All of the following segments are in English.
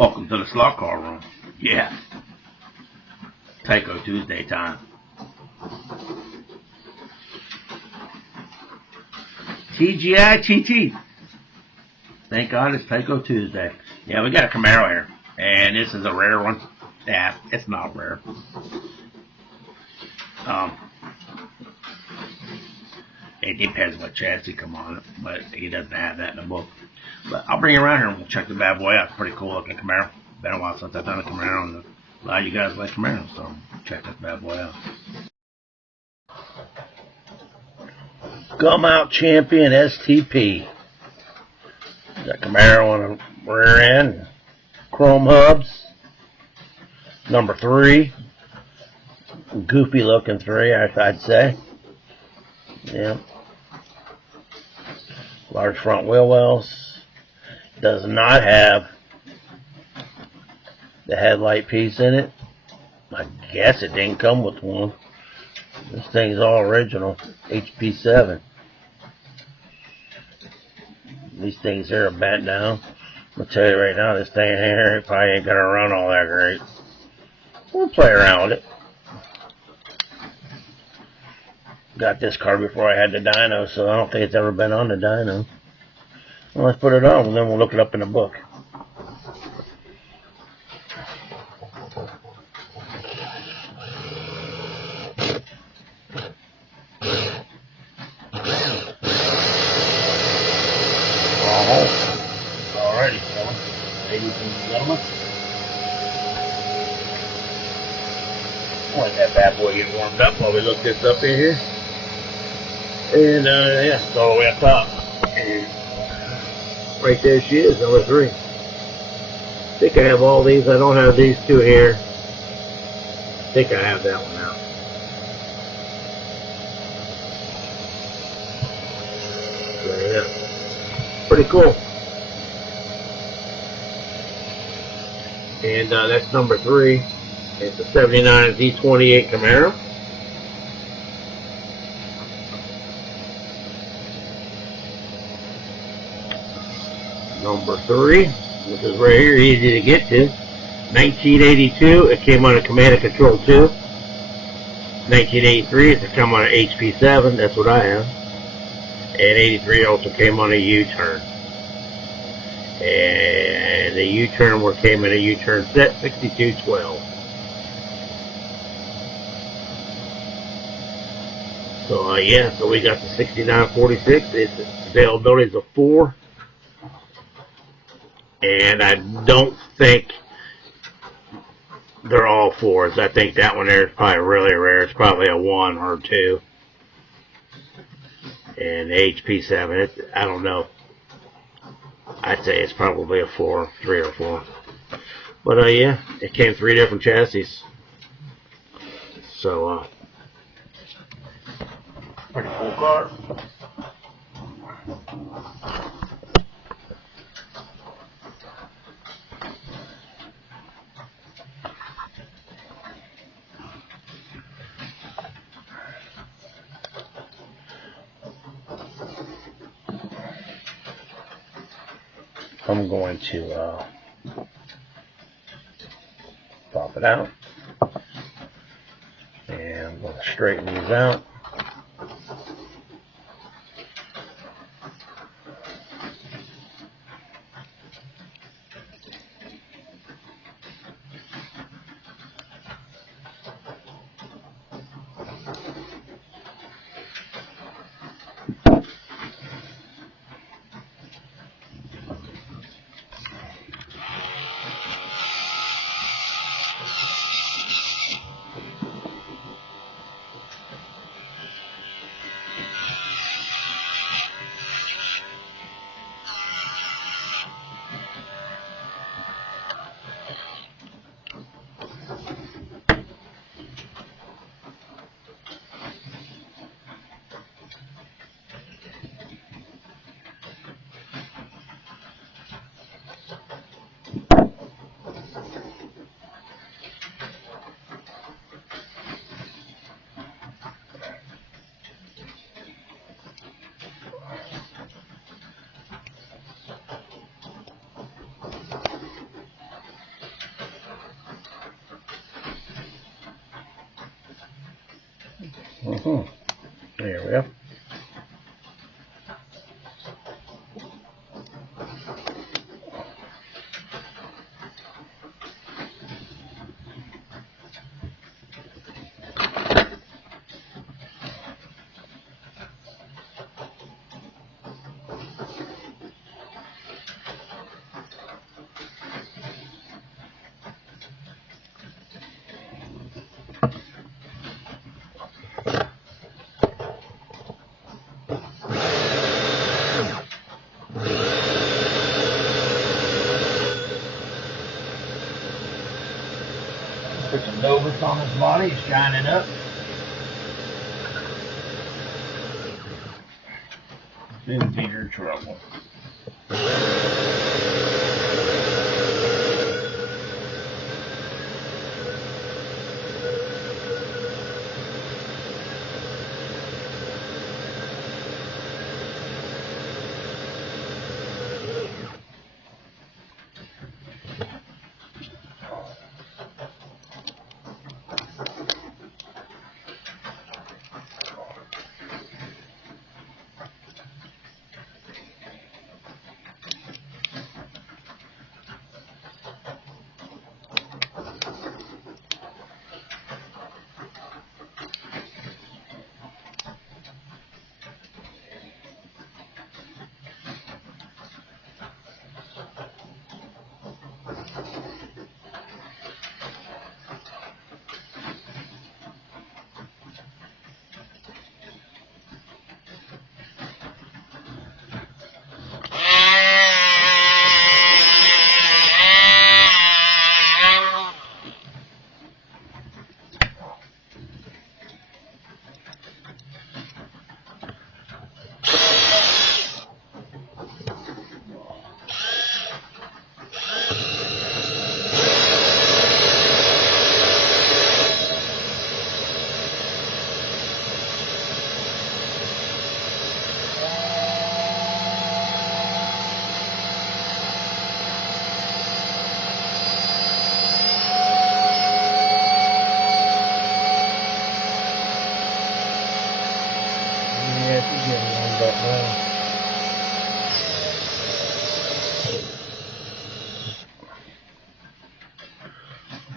Welcome to the slot car room. Yeah. Tyco Tuesday time. TGI TT. Thank God it's Tyco Tuesday. Yeah, we got a Camaro here. And this is a rare one. Yeah, it's not rare. It depends what chassis come on it, but he doesn't have that in the book. But I'll bring you around here and we'll check the bad boy out. It's a pretty cool looking Camaro. Been a while since I've done a Camaro, and a lot of you guys like Camaros, so check this bad boy out. Come out champion STP. Got Camaro on the rear end, chrome hubs, number 3, goofy looking 3, I'd say. Yeah. Large front wheel wells. Does not have the headlight piece in it. I guess it didn't come with one. This thing's all original. HP7. These things here are bent down. I'll tell you right now, this thing here probably ain't gonna run all that great. We'll play around with it. Got this car before I had the dyno, so I don't think it's ever been on the dyno. Well, let's put it on, and then we'll look it up in the book. Alrighty, fellas. Ladies and gentlemen. I'll let that bad boy get warmed up while we look this up in here. And, yeah, it's all the way up top. And right there she is, number 3. I think I have all these. I don't have these two here. I think I have that one now. So, yeah. Pretty cool. And that's number 3. It's a 79 Z-28 Camaro. Number 3, which is right here, easy to get to. 1982, it came on a Command and Control 2. 1983, it came on an HP7, that's what I have. And 83 also came on a U-turn. And the U-turn came in a U-turn set 6212. So yeah, so we got the 6946. Its availability is a 4. And I don't think they're all 4s. I think that one there is probably really rare. It's probably a 1 or 2. And the HP7, I don't know. I'd say it's probably a 4, 3 or 4. But yeah, it came 3 different chassis. So pretty cool car. I'm going to pop it out, and I'm going to straighten these out. There we go. Put some Novus on his body, shine it up. Shouldn't be your trouble.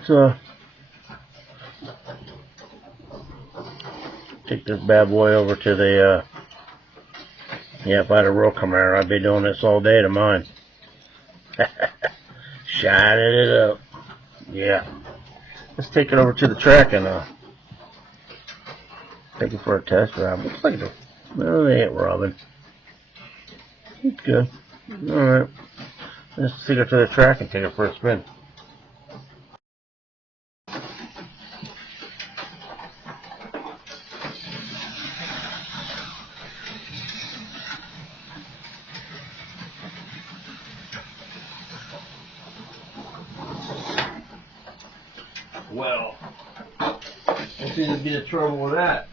So take this bad boy over to the yeah, if I had a real Camaro, I'd be doing this all day to mine. Shining it up. Yeah. Let's take it over to the track and take it for a test drive. Looks like no, they ain't robbing. It's good. Alright. Let's take it to the track and take it for a spin. Well, there seems to be a trouble with that.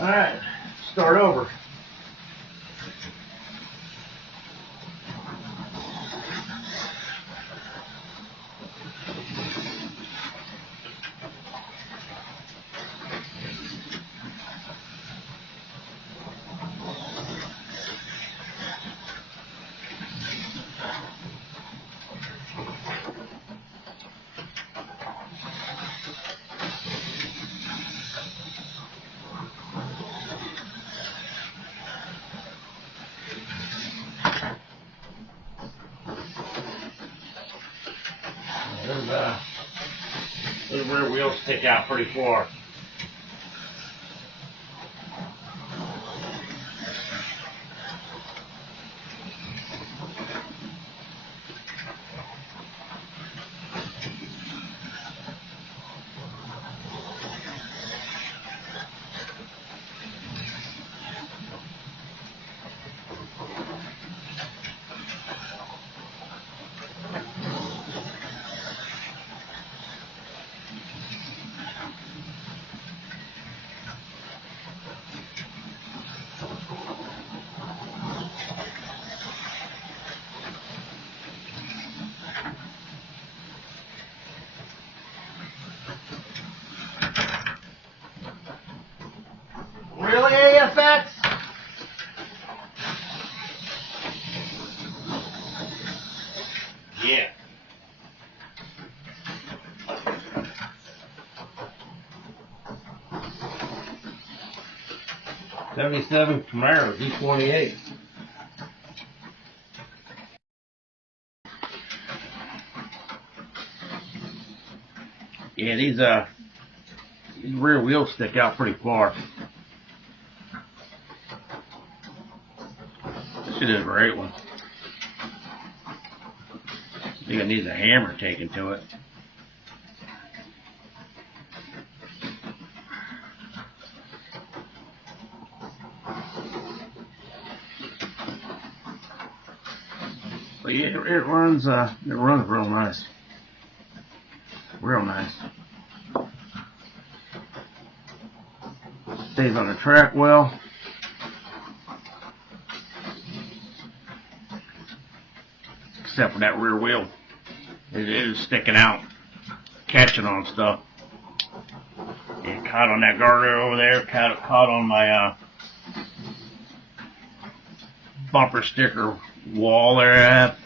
Alright, start over. Those rear wheels stick out pretty far. 77 Camaro Z-28. Yeah, these rear wheels stick out pretty far. This is a great one. I think it needs a hammer taken to it. But yeah, it runs real nice. Real nice. Stays on the track well. Except for that rear wheel. It is sticking out, catching on stuff. It caught on that guardrail over there, caught on my bumper sticker wall there.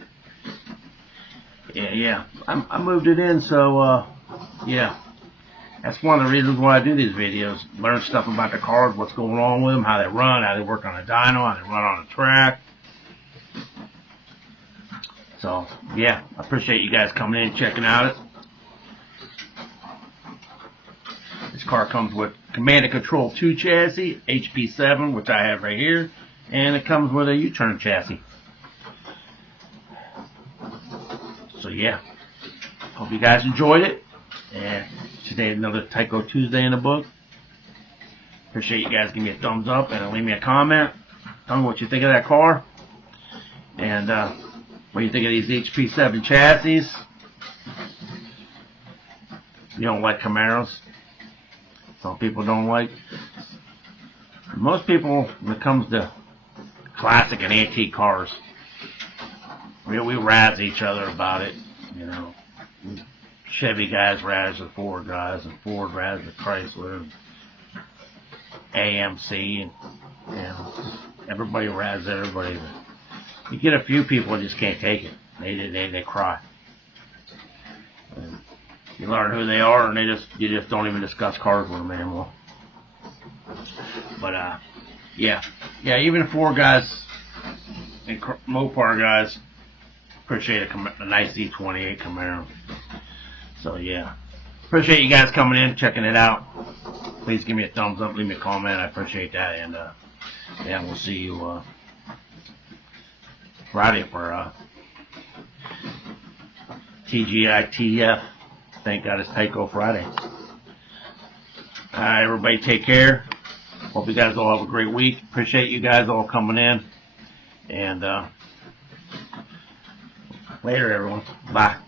Yeah. I moved it in, so yeah. That's one of the reasons why I do these videos. Learn stuff about the cars, what's going on with them, how they run, how they work on a dyno, how they run on a track. So, yeah, I appreciate you guys coming in and checking out it. This car comes with Command and Control 2 chassis, HP7, which I have right here, and it comes with a U-turn chassis. So, yeah, hope you guys enjoyed it. And today, another Tyco Tuesday in the book. Appreciate you guys giving me a thumbs up and leave me a comment. Tell me what you think of that car. And what do you think of these HP7 chassis? You don't like Camaros? Some people don't like. Most people, when it comes to classic and antique cars, we razz each other about it, you know. Chevy guys razz the Ford guys, and Ford razz the Chrysler, and AMC, and you know, everybody razz everybody. You get a few people that just can't take it. They cry. And you learn who they are, and you just don't even discuss cars with them anymore. But yeah, even Ford guys and Mopar guys appreciate a nice Z-28 Camaro. So yeah, appreciate you guys coming in, checking it out. Please give me a thumbs up, leave me a comment. I appreciate that, and yeah, we'll see you Friday for TGITF. Thank God it's Tyco Friday. Alright, everybody take care. Hope you guys all have a great week. Appreciate you guys all coming in. And later, everyone. Bye.